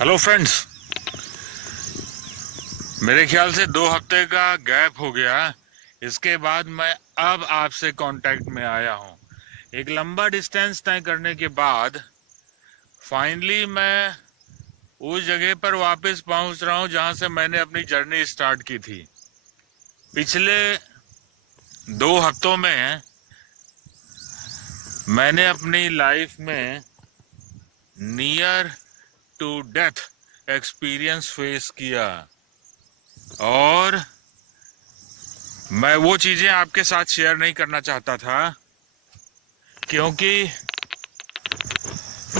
Hello friends. मेरे ख्याल से 2 हफ्ते का गैप हो गया। इसके बाद मैं अब आपसे कांटेक्ट में आया हूँ। एक लंबा डिस्टेंस तय करने के बाद फाइनली मैं उस जगह पर वापस पहुँच रहा हूँ जहाँ से मैंने अपनी जर्नी स्टार्ट की थी। पिछले 2 हफ्तों में मैंने अपनी लाइफ में near to death experience face किया और मैं वो चीजें आपके साथ शेयर नहीं करना चाहता था क्योंकि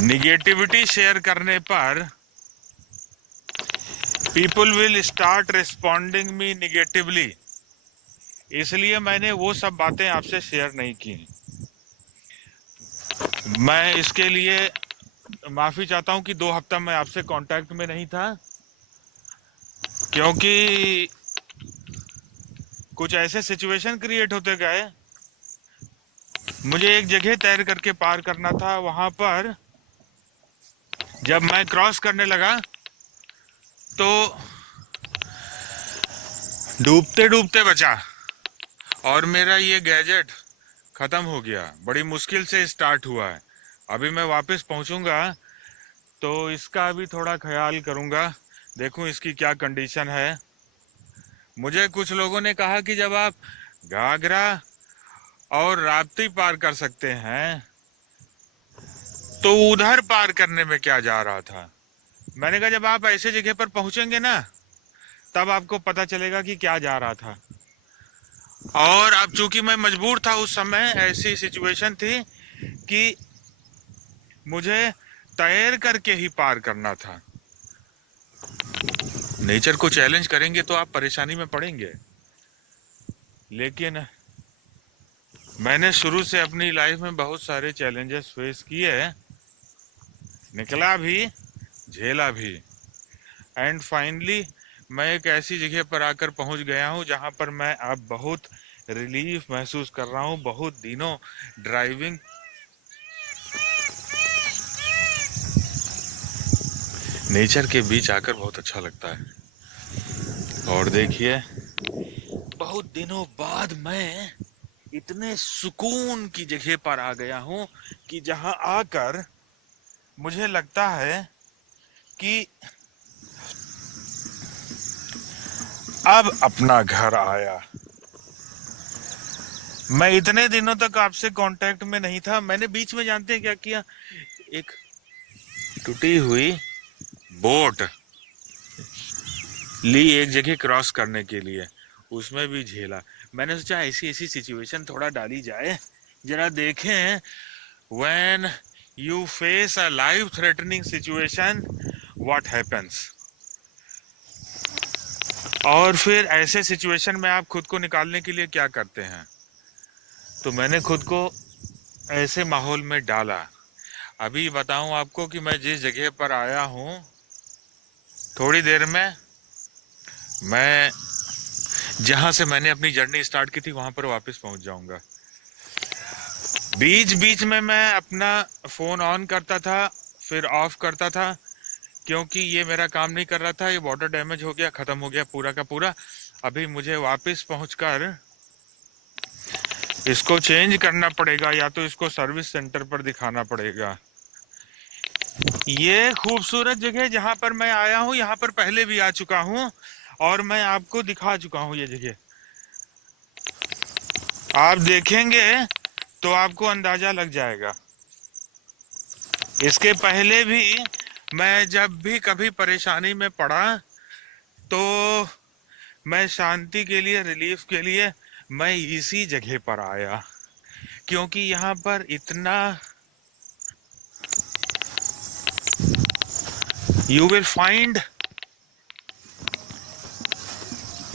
निगेटिविटी शेयर करने पर people will start responding me negatively. इसलिए मैंने वो सब बातें आपसे शेयर नहीं की। मैं इसके लिए माफी चाहता हूं कि 2 हफ्ता मैं आपसे कांटेक्ट में नहीं था क्योंकि कुछ ऐसे सिचुएशन क्रिएट होते गए। मुझे एक जगह तैर करके पार करना था। वहां पर जब मैं क्रॉस करने लगा तो डूबते डूबते बचा और मेरा ये गैजेट खत्म हो गया। बड़ी मुश्किल से स्टार्ट हुआ है। अभी मैं वापस पहुंचूंगा तो इसका भी थोड़ा ख्याल करूंगा, देखूं इसकी क्या कंडीशन है। मुझे कुछ लोगों ने कहा कि जब आप घाघरा और राप्ती पार कर सकते हैं तो उधर पार करने में क्या जा रहा था। मैंने कहा जब आप ऐसे जगह पर पहुंचेंगे ना तब आपको पता चलेगा कि क्या जा रहा था। और अब चूंकि मैं मजबूर था, उस समय ऐसी सिचुएशन थी कि मुझे तैर करके ही पार करना था। नेचर को चैलेंज करेंगे तो आप परेशानी में पड़ेंगे, लेकिन मैंने शुरू से अपनी लाइफ में बहुत सारे चैलेंजेस फेस किए, निकला भी, झेला भी, एंड फाइनली मैं एक ऐसी जगह पर आकर पहुंच गया हूं जहां पर मैं अब बहुत रिलीफ महसूस कर रहा हूं। बहुत दिनों ड्राइविंग नेचर के बीच आकर बहुत अच्छा लगता है। और देखिए, बहुत दिनों बाद मैं इतने सुकून की जगह पर आ गया हूं कि जहां आकर मुझे लगता है कि अब अपना घर आया। मैं इतने दिनों तक आपसे कांटेक्ट में नहीं था। मैंने बीच में जानते हैं क्या किया, एक टूटी हुई बोट ली एक जगह क्रॉस करने के लिए, उसमें भी झेला। मैंने सोचा ऐसी ऐसी सिचुएशन थोड़ा डाली जाए, जरा देखें when you face a life threatening situation what happens. और फिर ऐसे सिचुएशन में आप खुद को निकालने के लिए क्या करते हैं। तो मैंने खुद को ऐसे माहौल में डाला। अभी बताऊं आपको कि मैं जिस जगह पर आया हूं, थोड़ी देर में मैं जहां से मैंने अपनी जर्नी स्टार्ट की थी वहां पर वापस पहुंच जाऊंगा। बीच बीच में मैं अपना फोन ऑन करता था, फिर ऑफ करता था, क्योंकि ये मेरा काम नहीं कर रहा था। ये वाटर डैमेज हो गया, खत्म हो गया पूरा का पूरा। अभी मुझे वापस पहुंचकर इसको चेंज करना पड़ेगा या तो इसको सर्विस सेंटर पर दिखाना पड़ेगा। ये खूबसूरत जगह जहां पर मैं आया हूं, यहाँ पर पहले भी आ चुका हूं और मैं आपको दिखा चुका हूं ये जगह। आप देखेंगे तो आपको अंदाजा लग जाएगा। इसके पहले भी मैं जब भी कभी परेशानी में पड़ा तो मैं शांति के लिए, रिलीफ के लिए मैं इसी जगह पर आया, क्योंकि यहाँ पर इतना you will find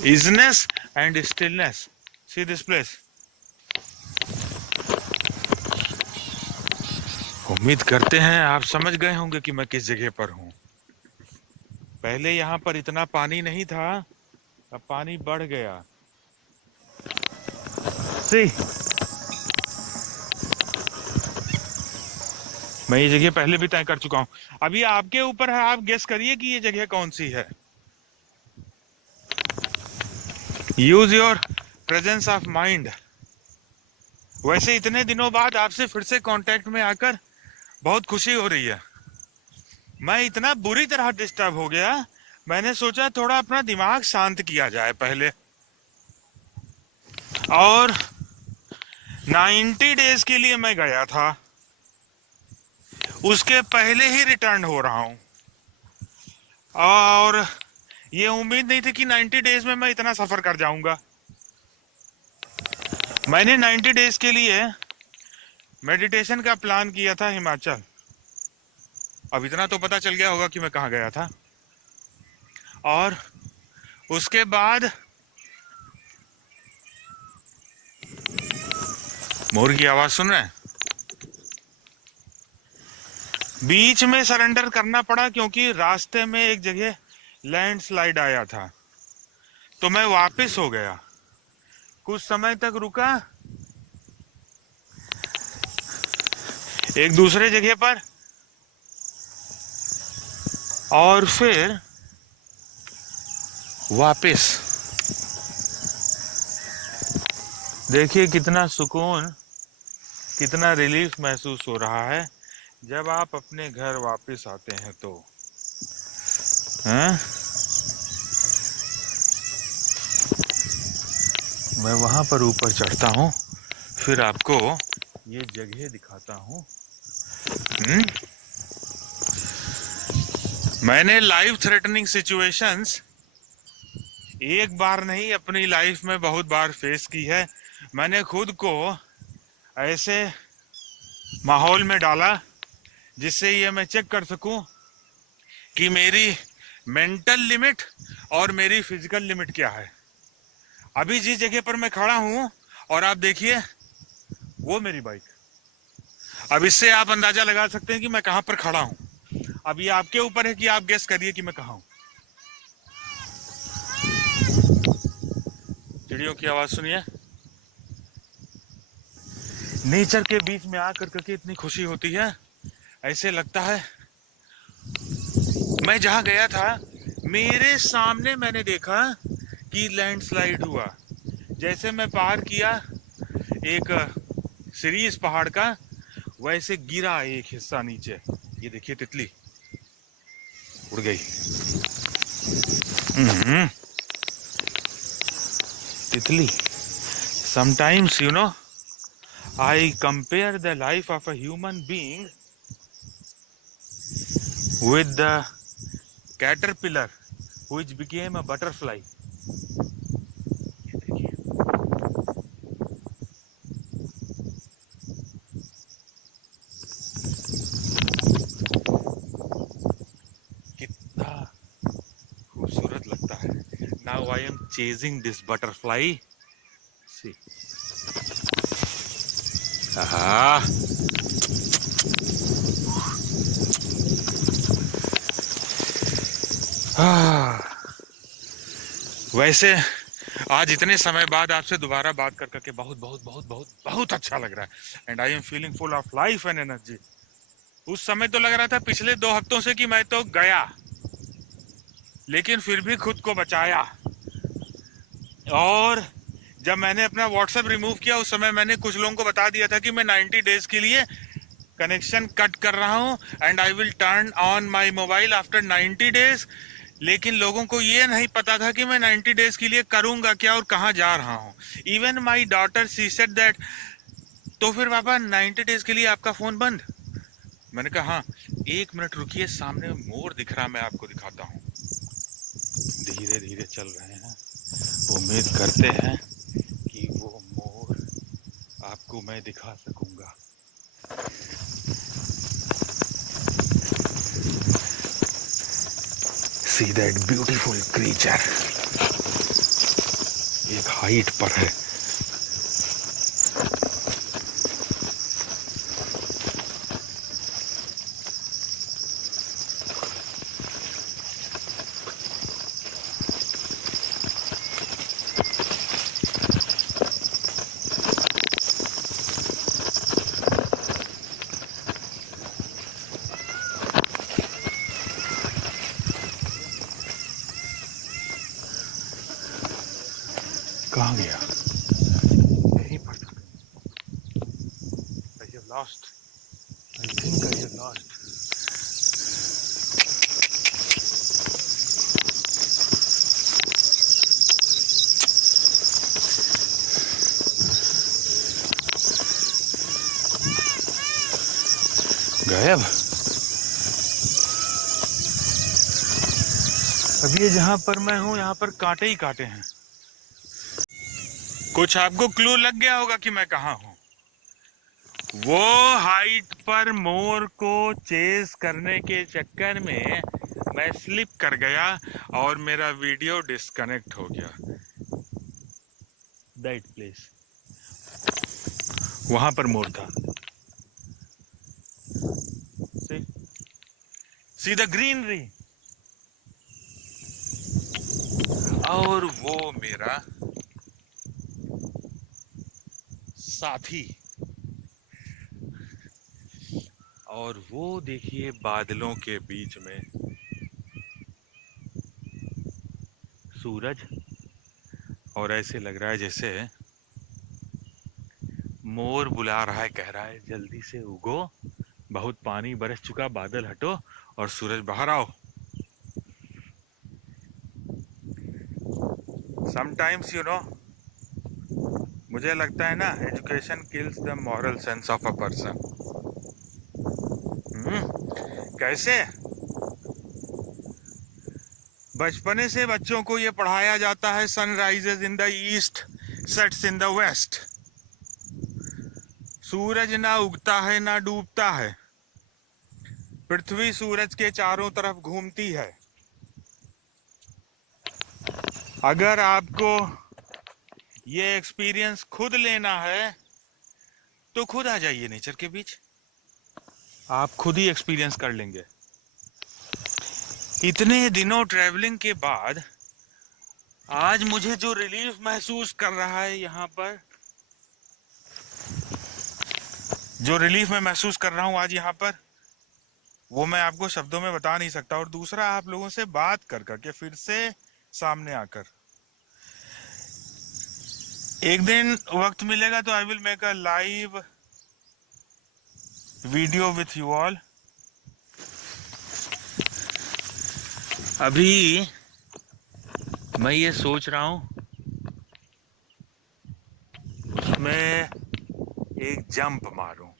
easiness and stillness. See this place. उम्मीद करते हैं आप समझ गए होंगे कि मैं किस जगह पर हूँ। पहले यहाँ पर इतना पानी नहीं था, अब पानी बढ़ गया। See, मैं ये जगह पहले भी तय कर चुका हूँ। अभी आपके ऊपर है, आप गेस करिए कि ये जगह कौन सी है। Use your presence of mind. वैसे इतने दिनों बाद आपसे फिर से कांटेक्ट में आकर बहुत खुशी हो रही है। मैं इतना बुरी तरह डिस्टर्ब हो गया, मैंने सोचा थोड़ा अपना दिमाग शांत किया जाए पहले, और 90 डेज के लिए मैं गया था, उसके पहले ही रिटर्न हो रहा हूं। और ये उम्मीद नहीं थी कि 90 डेज में मैं इतना सफर कर जाऊंगा। मैंने 90 डेज के लिए मेडिटेशन का प्लान किया था हिमाचल। अब इतना तो पता चल गया होगा कि मैं कहाँ गया था। और उसके बाद मोर की आवाज सुन रहे हैं। बीच में सरेंडर करना पड़ा क्योंकि रास्ते में एक जगह लैंडस्लाइड आया था, तो मैं वापस हो गया। कुछ समय तक रुका एक दूसरे जगह पर, और फिर वापस। देखिए कितना सुकून, कितना रिलीफ महसूस हो रहा है जब आप अपने घर वापस आते हैं तो। हैं? मैं वहां पर ऊपर चढ़ता हूँ, फिर आपको ये जगह दिखाता हूँ। मैंने लाइफ थ्रेटनिंग सिचुएशंस एक बार नहीं, अपनी लाइफ में बहुत बार फेस की है। मैंने खुद को ऐसे माहौल में डाला जिससे ये मैं चेक कर सकूं कि मेरी मेंटल लिमिट और मेरी फिजिकल लिमिट क्या है। अभी जिस जगह पर मैं खड़ा हूं, और आप देखिए वो मेरी बाइक। अब इससे आप अंदाजा लगा सकते हैं कि मैं कहां पर खड़ा हूं। अब ये आपके ऊपर है कि आप गेस करिए कि मैं कहां हूं। चिड़ियों की आवाज सुनिए। नेचर के बीच में आकर करके इतनी खुशी होती है, ऐसे लगता है। मैं जहां गया था मेरे सामने मैंने देखा कि लैंडस्लाइड हुआ। जैसे मैं पार किया एक सीरीज पहाड़ का, वैसे गिरा एक हिस्सा नीचे। ये देखिए तितली उड़ गई। तितली। Sometimes, I compare the life of a human being with the caterpillar which became a butterfly. कितना खूबसूरत लगता है। Now I am chasing this butterfly. See. आहा। वैसे आज इतने समय बाद आपसे दोबारा बात कर करके बहुत बहुत बहुत बहुत बहुत अच्छा लग रहा है। And I am feeling full of life and energy. उस समय तो लग रहा था पिछले 2 हफ्तों से कि मैं तो गया, लेकिन फिर भी खुद को बचाया। और जब मैंने अपना व्हाट्सएप रिमूव किया, उस समय मैंने कुछ लोगों को बता दिया था कि मैं 90 डेज के लिए कनेक्शन कट कर रहा हूं and I will turn on my mobile after 90 days. लेकिन लोगों को ये नहीं पता था कि मैं 90 डेज के लिए करूंगा क्या और कहां जा रहा हूं। Even my daughter she said that, तो फिर पापा 90 डेज के लिए आपका फोन बंद? मैंने कहा हाँ। 1 मिनट रुकिए, सामने मोर दिख रहा, मैं आपको दिखाता हूँ। धीरे धीरे चल रहे हैं, उम्मीद करते हैं कि वो मोर आपको मैं दिखा सकूंगा। See that beautiful creature. एक हाइट पर है। कहाँ गया? यहीं पर था। I have lost. I think I have lost. गायब। अब ये जहां पर मैं हूं यहाँ पर कांटे ही कांटे हैं। कुछ आपको क्लू लग गया होगा कि मैं कहाँ हूं। वो हाइट पर मोर को चेस करने के चक्कर में मैं स्लिप कर गया और मेरा वीडियो डिस्कनेक्ट हो गया। दैट प्लेस, वहां पर मोर था। See the greenery. और वो मेरा साथी, और वो देखिए बादलों के बीच में सूरज, और ऐसे लग रहा है जैसे मोर बुला रहा है, कह रहा है जल्दी से उगो, बहुत पानी बरस चुका, बादल हटो और सूरज बाहर आओ। समटाइम्स यू नो, मुझे लगता है ना, education kills the moral sense of a person. कैसे? बचपने से बच्चों को ये पढ़ाया जाता है, sun rises in the east, sets in the west. सूरज ना उगता है ना डूबता है, पृथ्वी सूरज के चारों तरफ घूमती है। अगर आपको ये एक्सपीरियंस खुद लेना है तो खुद आ जाइए नेचर के बीच, आप खुद ही एक्सपीरियंस कर लेंगे। इतने दिनों ट्रैवलिंग के बाद आज मुझे जो रिलीफ महसूस कर रहा है यहाँ पर, जो रिलीफ मैं महसूस कर रहा हूँ आज यहाँ पर, वो मैं आपको शब्दों में बता नहीं सकता। और दूसरा, आप लोगों से बात कर करके फिर से सामने आकर, एक दिन वक्त मिलेगा तो I will make a live video with you all. अभी मैं ये सोच रहा हूं उसमें एक जंप मारूं।